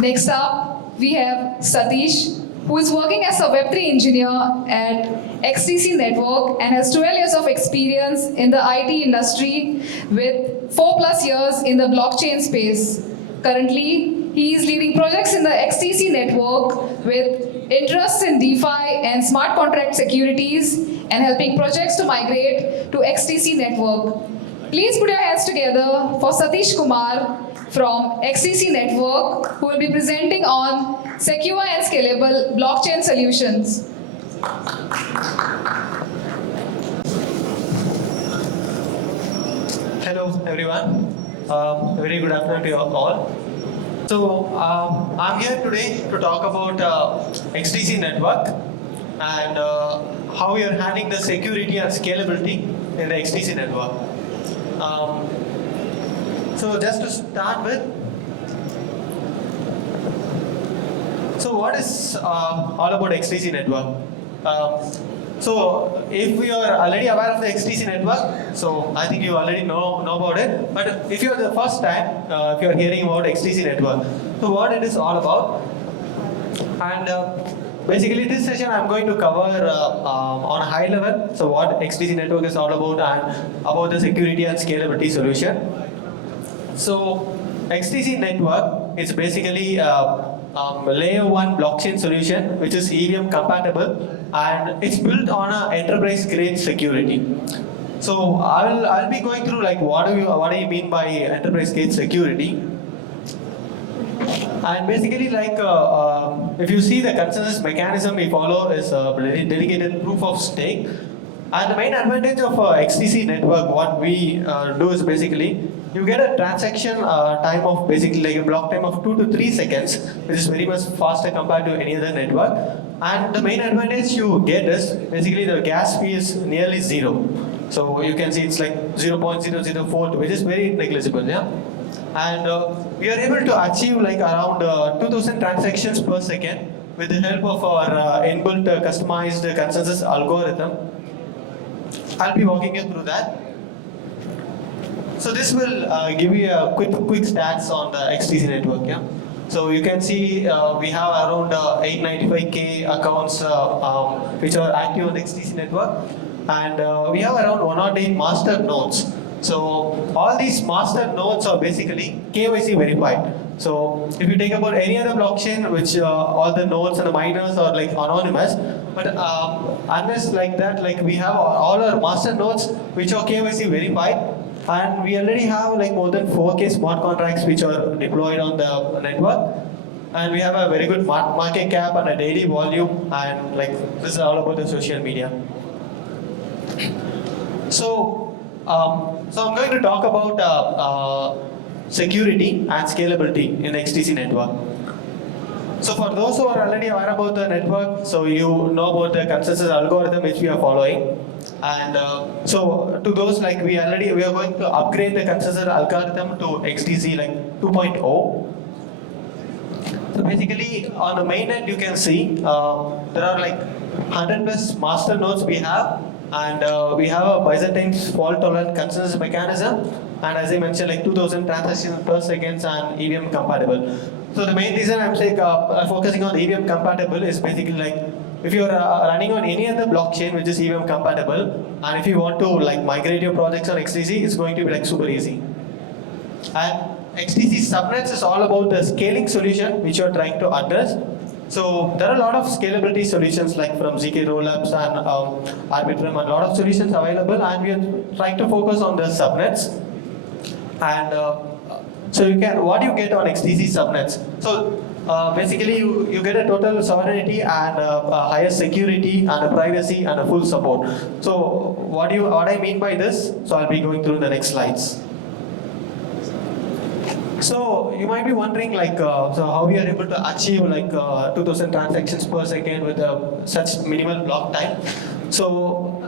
Next up, we have Satheesh, who is working as a Web3 engineer at XDC Network and has 12 years of experience in the IT industry with 4+ years in the blockchain space. Currently, he is leading projects in the XDC Network with interests in DeFi and smart contract securities and helping projects to migrate to XDC Network. Please put your hands together for Satheesh Kumar from XDC Network, who will be presenting on secure and scalable blockchain solutions. Hello everyone, very good afternoon to you all. So I'm here today to talk about XDC Network and how we are handling the security and scalability in the XDC Network. So just to start with, so what is all about XDC Network? So if we are already aware of the XDC Network, so I think you already know about it. But if you are the first time, if you are hearing about XDC Network, so what it is all about? And basically this session I'm going to cover on a high level, so what XDC Network is all about and about the security and scalability solution. So XDC Network is basically layer 1 blockchain solution which is EVM compatible and it's built on an enterprise grade security. So I'll be going through like what do you mean by enterprise grade security. And basically like if you see the consensus mechanism we follow is dedicated proof of stake. And the main advantage of XDC Network, what we do is basically you get a transaction time of basically like a block time of 2 to 3 seconds, which is very much faster compared to any other network. And the main advantage you get is basically the gas fee is nearly zero. So you can see it's like 0.004, which is very negligible, yeah. And we are able to achieve like around 2000 transactions per second with the help of our inbuilt customized consensus algorithm. I'll be walking you through that. So this will give you a quick stats on the XDC network. Yeah. So you can see we have around 895k accounts which are active on the XDC network, and we have around 108 master nodes. So all these master nodes are basically KYC verified. So if you take about any other blockchain, which all the nodes and the miners are like anonymous, but unless like that, like we have all our master nodes which are KYC verified, and we already have like more than 4k smart contracts which are deployed on the network, and we have a very good market cap and a daily volume, and like this is all about the social media. So I'm going to talk about security and scalability in the XDC network. So for those who are already aware about the network, so you know about the consensus algorithm which we are following. And so to those like we are going to upgrade the consensus algorithm to XDC like 2.0. So basically on the mainnet you can see there are like 100+ master nodes we have, and we have a Byzantine fault tolerant consensus mechanism, and as I mentioned like 2000 transactions per second and EVM compatible. So the main reason I'm saying focusing on EVM compatible is basically like if you're running on any other blockchain which is EVM compatible, and if you want to like migrate your projects on XDC, it's going to be like super easy. And XDC Subnets is all about the scaling solution which you're trying to address. So there are a lot of scalability solutions like from ZK Rollups and Arbitrum, and a lot of solutions available, and we are trying to focus on the subnets. And so what you get on XDC subnets. So basically you get a total sovereignty and a higher security and a privacy and a full support. So what I mean by this, so I'll be going through the next slides. So you might be wondering like, so how we are able to achieve like 2000 transactions per second with such minimal block time. So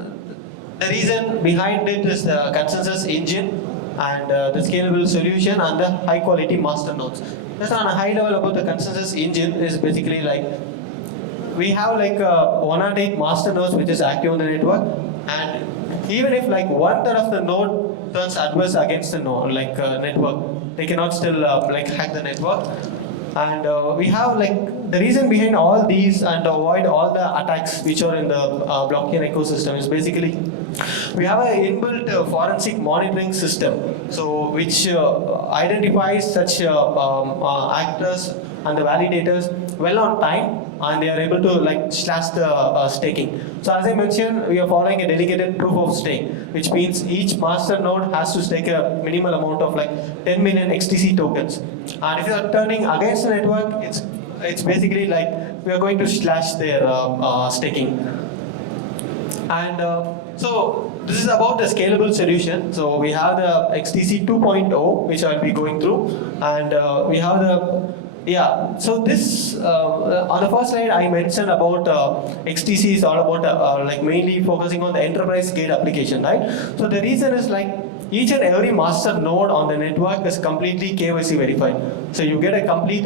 the reason behind it is the consensus engine and the scalable solution and the high quality master nodes. Just on a high level about the consensus engine is basically like we have like 108 master nodes which is active on the network, and even if like 1/3 of the node turns adverse against the node, like network, they cannot still like hack the network. And we have like the reason behind all these and to avoid all the attacks which are in the blockchain ecosystem is basically we have an inbuilt forensic monitoring system, so which identifies such actors and the validators well on time, and they are able to like slash the staking. So as I mentioned, we are following a dedicated proof of stake, which means each master node has to stake a minimal amount of like 10 million XDC tokens. And if you are turning against the network, it's basically like we are going to slash their staking. And so this is about the scalable solution. So we have the XDC 2.0, which I'll be going through, and we have the so this on the first slide I mentioned about XDC is all about like mainly focusing on the enterprise grade application, right? So the reason is like each and every master node on the network is completely KYC verified. So you get a complete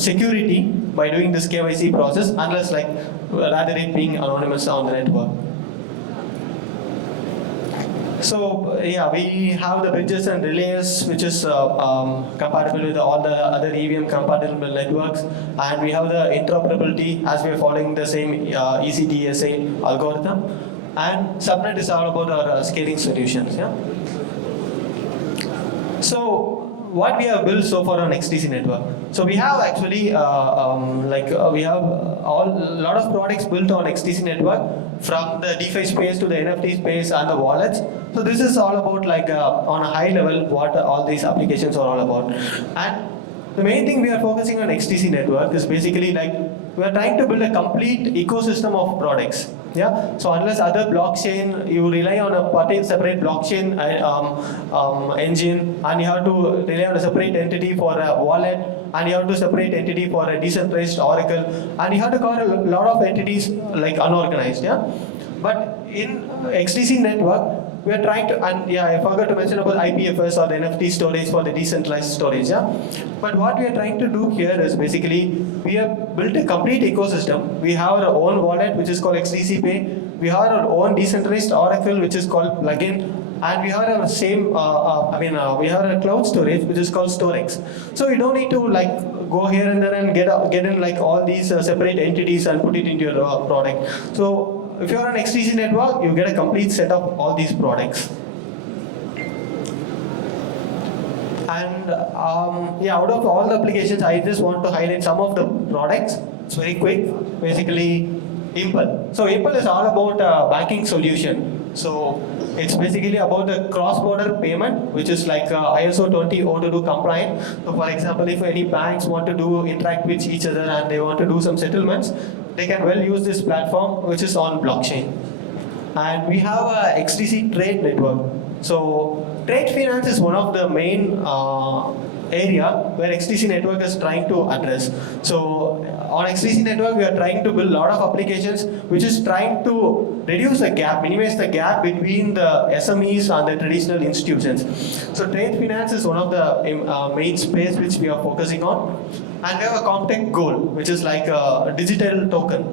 security by doing this KYC process, unless like rather it being anonymous on the network. So we have the bridges and relays, which is compatible with all the other EVM compatible networks, and we have the interoperability as we are following the same ECDSA algorithm, and Subnet is all about our scaling solutions. So what we have built so far on XDC network. So we have actually we have a lot of products built on XDC network, from the DeFi space to the NFT space and the wallets. So this is all about like on a high level what all these applications are all about. And the main thing we are focusing on XDC network is basically like we are trying to build a complete ecosystem of products. So unless other blockchain, you rely on a separate blockchain engine, and you have to rely on a separate entity for a wallet, and you have to separate entity for a decentralized oracle, and you have to cover a lot of entities like unorganized. But in XDC network, we are trying to, and I forgot to mention about IPFS or the NFT storage for the decentralized storage. But what we are trying to do here is basically we have built a complete ecosystem. We have our own wallet, which is called XDC Pay. We have our own decentralized oracle, which is called Plugin, and we have our same. We have a cloud storage, which is called StoreX. So you don't need to like go here and there and get in like all these separate entities and put it into your product. So if you are on XDC network, you get a complete set of all these products. And out of all the applications, I just want to highlight some of the products. It's very quick. Basically, Impel. So Impel is all about banking solution. So it's basically about the cross-border payment, which is like ISO 20022 compliant. So for example, if any banks want to interact with each other and they want to do some settlements, they can well use this platform, which is on blockchain. And we have a XDC Trade Network. So trade finance is one of the main area where XDC network is trying to address. So on XDC network, we are trying to build a lot of applications which is trying to reduce the gap, minimize the gap between the SMEs and the traditional institutions. So trade finance is one of the main space which we are focusing on. And we have a Comtech Gold, which is like a digital token,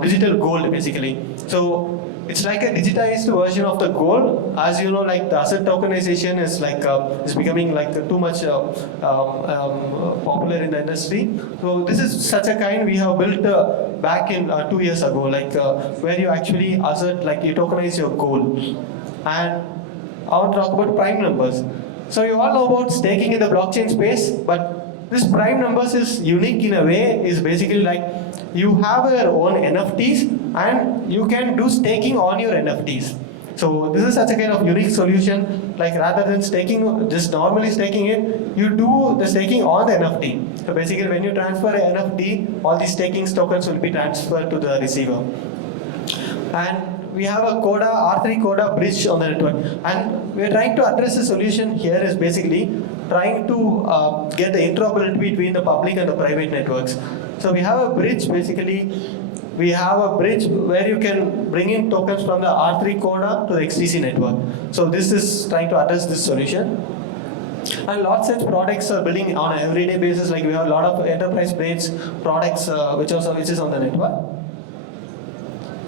digital gold basically. So it's like a digitized version of the gold. As you know, like the asset tokenization is like is becoming like too much popular in the industry. So this is such a kind we have built back in 2 years ago, like where you actually assert, like you tokenize your gold. And I want to talk about prime numbers. So you all know about staking in the blockchain space, but this prime numbers is unique in a way. Is basically like you have your own NFTs and you can do staking on your NFTs. So this is such a kind of unique solution. Like rather than staking, just normally staking it, you do the staking on the NFT. So basically, when you transfer an NFT, all these staking tokens will be transferred to the receiver. And we have a CODA, R3 CODA bridge on the network. And we're trying to address the solution here is basically trying to get the interoperability between the public and the private networks. So we have a bridge, basically, we have a bridge where you can bring in tokens from the R3 CODA to the XDC network. So this is trying to address this solution. And lots of products are building on an everyday basis, like we have a lot of enterprise grade products which is on the network.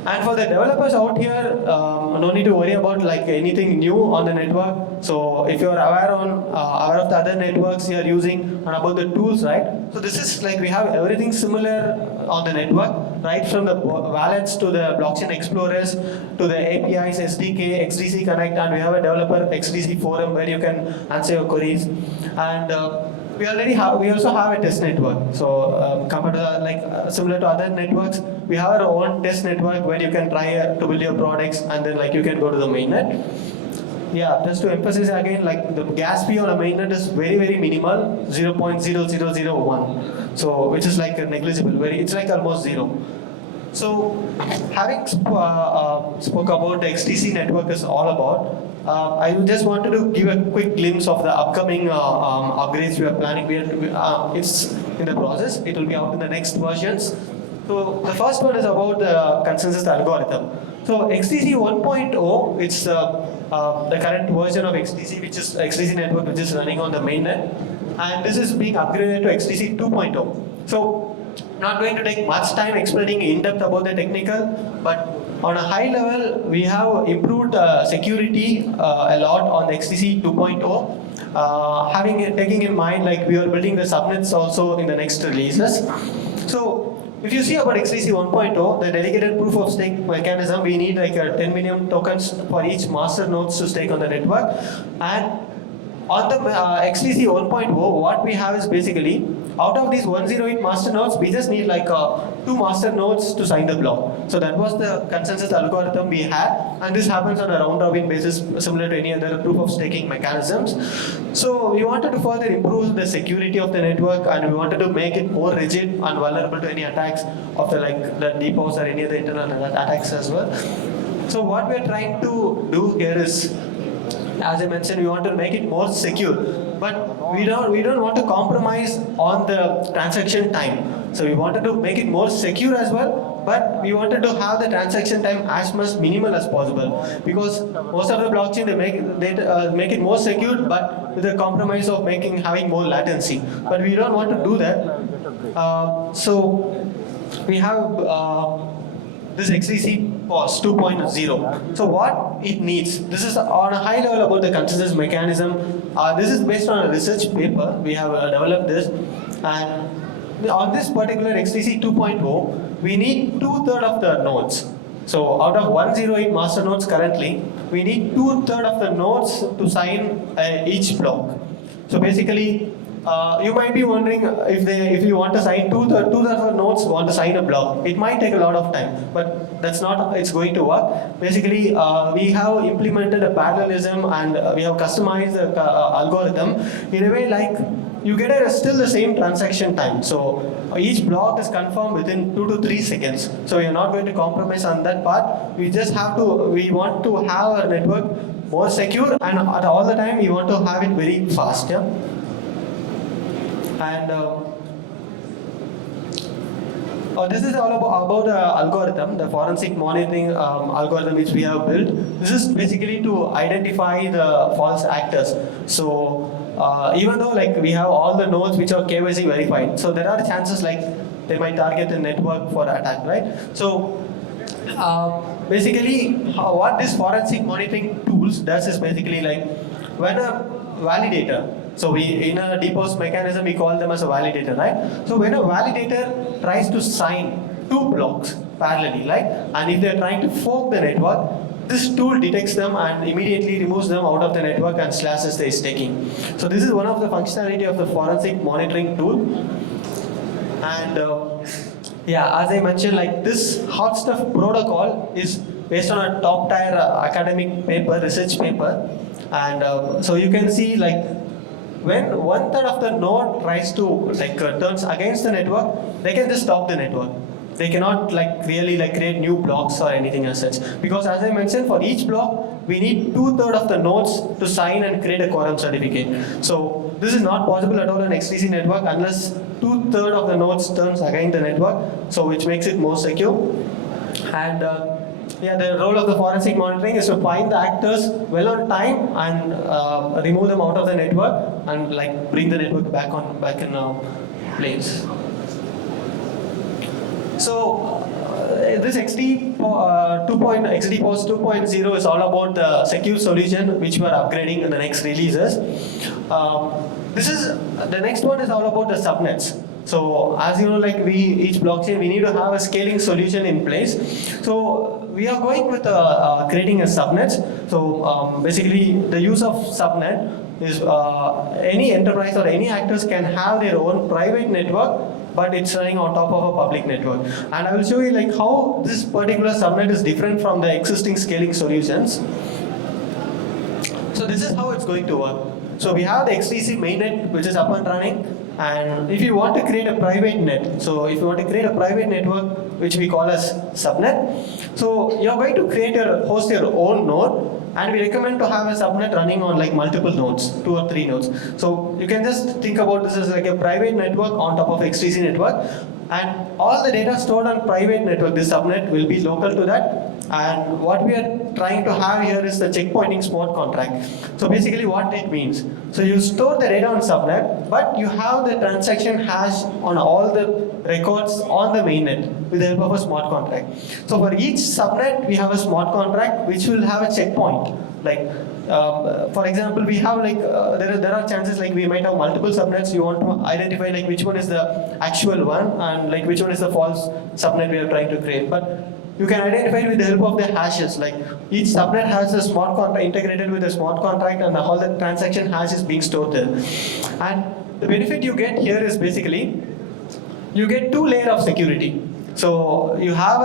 And for the developers out here, no need to worry about like anything new on the network. So if you're aware of the other networks you're using and about the tools, right? So this is like we have everything similar on the network, right from the wallets to the blockchain explorers to the APIs, SDK, XDC Connect, and we have a developer XDC Forum where you can answer your queries. And we also have a test network. So compared to similar to other networks, we have our own test network where you can try to build your products and then like you can go to the mainnet. Yeah, just to emphasize again, like the gas fee on a mainnet is very, very minimal, 0.0001. So which is like negligible, it's like almost zero. So having spoke about the XDC network is all about, I just wanted to give a quick glimpse of the upcoming upgrades we are planning. It's in the process. It will be out in the next versions. So the first one is about the consensus algorithm. So XDC 1.0, it's the current version of XDC, which is XDC network, which is running on the mainnet, and this is being upgraded to XDC 2.0. So not going to take much time explaining in depth about the technical, but on a high level, we have improved security a lot on XDC 2.0. Taking in mind like we are building the subnets also in the next releases. So if you see about XDC 1.0, the dedicated proof of stake mechanism, we need like 10 million tokens for each master nodes to stake on the network. And on the XDC 1.0, what we have is basically, out of these 108 master nodes, we just need like 2 master nodes to sign the block. So that was the consensus algorithm we had, and this happens on a round-robin basis, similar to any other proof of staking mechanisms. So we wanted to further improve the security of the network, and we wanted to make it more rigid and vulnerable to any attacks of the depots or any other internal attacks as well. So what we are trying to do here is, as I mentioned, we want to make it more secure, but we don't want to compromise on the transaction time. So we wanted to make it more secure as well, but we wanted to have the transaction time as much minimal as possible, because most of the blockchain they make it more secure, but with the compromise of having more latency. But we don't want to do that. So we have this XDC POS 2.0. So what it needs, this is on a high level about the consensus mechanism. This is based on a research paper. We have developed this, and on this particular XDC 2.0, we need 2/3 of the nodes. So out of 108 master nodes currently, we need 2/3 of the nodes to sign each block. So basically, you might be wondering if you want to sign two-thirds of the nodes want to sign a block. It might take a lot of time, but that's not it's going to work. Basically, we have implemented a parallelism and we have customized the algorithm in a way like you get still the same transaction time. So each block is confirmed within 2 to 3 seconds. So we are not going to compromise on that part. We want to have our network more secure, and at all the time we want to have it very fast. Yeah. And this is all about the algorithm, the forensic monitoring algorithm which we have built. This is basically to identify the false actors. So even though like we have all the nodes which are KYC verified, so there are chances like they might target the network for attack, right? So basically what this forensic monitoring tools does is basically like when a validator, so in a deposit mechanism, we call them as a validator, right? So when a validator tries to sign 2 blocks parallelly, right? And if they're trying to fork the network, this tool detects them and immediately removes them out of the network and slashes the staking. So this is one of the functionality of the forensic monitoring tool. And yeah, as I mentioned, like this hot stuff protocol is based on a top tier academic paper, research paper. And so you can see like when 1/3 of the node tries to turns against the network, they can just stop the network. They cannot really create new blocks or anything as such, because as I mentioned, for each block we need 2/3 of the nodes to sign and create a quorum certificate. So this is not possible at all on XDC network unless 2/3 of the nodes turns against the network, so which makes it more secure. And yeah, the role of the forensic monitoring is to find the actors well on time and remove them out of the network and bring the network back in place. So this XD Post 2.0 is all about the secure solution which we are upgrading in the next releases. This is the next one is all about the subnets. So as you know, like each blockchain, we need to have a scaling solution in place. So we are going with creating a subnets. So basically, the use of subnet is any enterprise or any actors can have their own private network, but it's running on top of a public network. And I will show you like how this particular subnet is different from the existing scaling solutions. So this is how it's going to work. So we have the XDC mainnet which is up and running, and if you want to create a private net, so if you want to create a private network which we call as subnet, so you're going to host your own node, and we recommend to have a subnet running on like multiple nodes, 2 or 3 nodes. So you can just think about this as like a private network on top of XDC network, and all the data stored on private network, this subnet will be local to that. And what we are trying to have here is the checkpointing smart contract. So basically what it means, so you store the data on subnet, but you have the transaction hash on all the records on the mainnet with the help of a smart contract. So for each subnet, we have a smart contract which will have a checkpoint. Like for example, we have like there are chances like we might have multiple subnets. You want to identify like which one is the actual one and like which one is the false subnet we are trying to create. But you can identify it with the help of the hashes. Like each subnet has a smart contract integrated with a smart contract, and all the transaction hash is being stored there. And the benefit you get here is basically you get 2 layers of security. So you have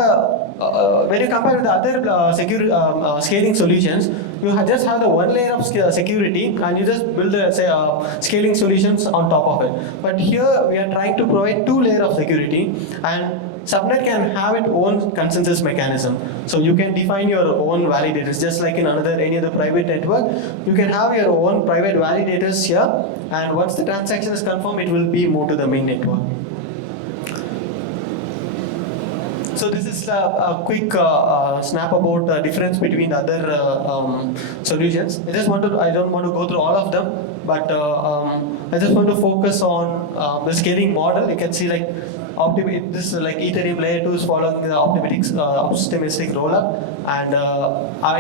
when you compare with the other scaling solutions, you just have the 1 layer of security, and you just build the scaling solutions on top of it. But here we are trying to provide 2 layers of security, and subnet can have its own consensus mechanism. So you can define your own validators, just like in any other private network. You can have your own private validators here, and once the transaction is confirmed, it will be moved to the main network. So this is a quick snap about the difference between the other solutions. I don't want to go through all of them, but I just want to focus on the scaling model. You can see like this is like Ethereum layer 2 is following the optimistic rollup, and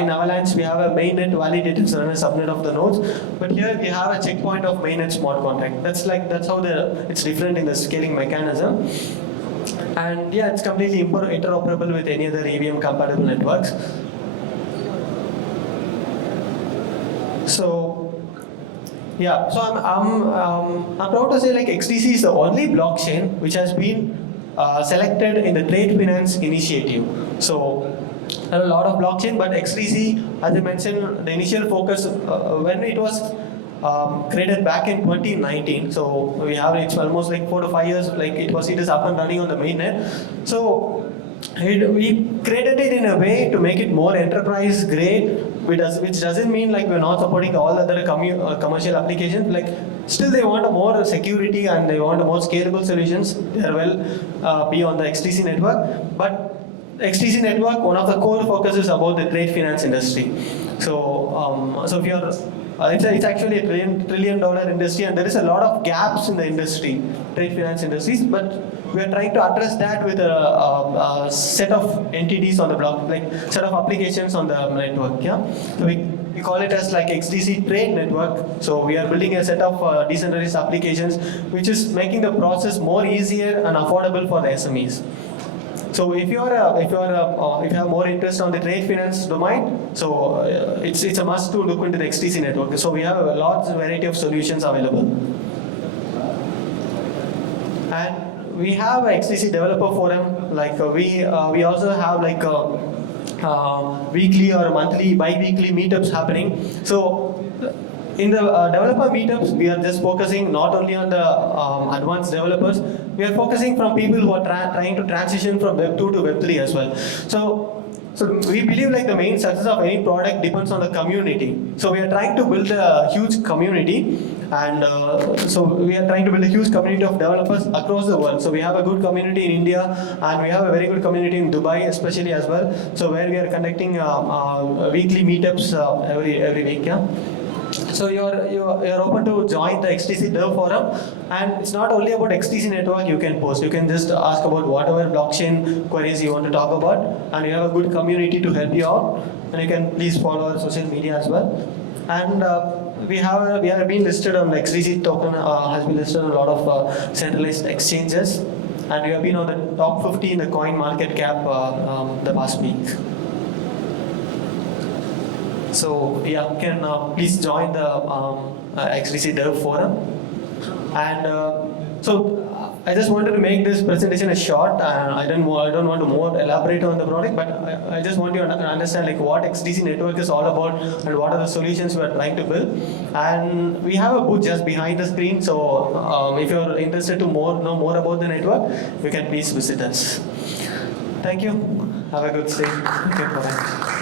in Avalanche we have a mainnet validated and a subnet of the nodes, but here we have a checkpoint of mainnet smart contract. That's how it's different in the scaling mechanism. And yeah, it's completely interoperable with any other EVM compatible networks. So yeah, so I'm proud to say like XDC is the only blockchain which has been selected in the Trade Finance Initiative. So there are a lot of blockchain, but XDC, as I mentioned, the initial focus when it was created back in 2019. So it's almost like 4 to 5 years. Like it is up and running on the mainnet. So we created it in a way to make it more enterprise grade, which doesn't mean like we're not supporting all other commercial applications. Like still they want a more security and they want a more scalable solutions. They will be on the XDC network, but XDC network, one of the core focuses about the trade finance industry. So if you're it's actually a $1 trillion industry, and there is a lot of gaps in the industry, trade finance industries, but we are trying to address that with a set of entities on the block, like set of applications on the network. Yeah, so we call it as like XDC Trade Network. So we are building a set of decentralized applications, which is making the process more easier and affordable for the SMEs. So if you have more interest on the trade finance domain, so it's a must to look into the XDC network. So we have a large variety of solutions available, and we have a XDC Developer Forum. Like we also have like weekly or monthly, bi-weekly meetups happening. So in the developer meetups, we are just focusing not only on the advanced developers, we are focusing from people who are trying to transition from Web 2 to Web 3 as well. So we believe like the main success of any product depends on the community. So we are trying to build a huge community, and so we are trying to build a huge community of developers across the world. So we have a good community in India, and we have a very good community in Dubai especially as well. So where we are conducting weekly meetups every week. Yeah. So you're open to join the XDC Dev Forum, and it's not only about XDC Network you can post. You can just ask about whatever blockchain queries you want to talk about, and you have a good community to help you out. And you can please follow our social media as well. And we have been listed on the XDC token, has been listed on a lot of centralized exchanges, and we have been on the top 50 in the coin market cap the past week. So yeah, you can please join the XDC Dev Forum. And so I just wanted to make this presentation a short. I don't want to more elaborate on the product, but I just want you to understand like what XDC Network is all about and what are the solutions we are trying to build. And we have a booth just behind the screen. So if you're interested to know more about the network, you can please visit us. Thank you. Have a good stay. Thank you. Bye.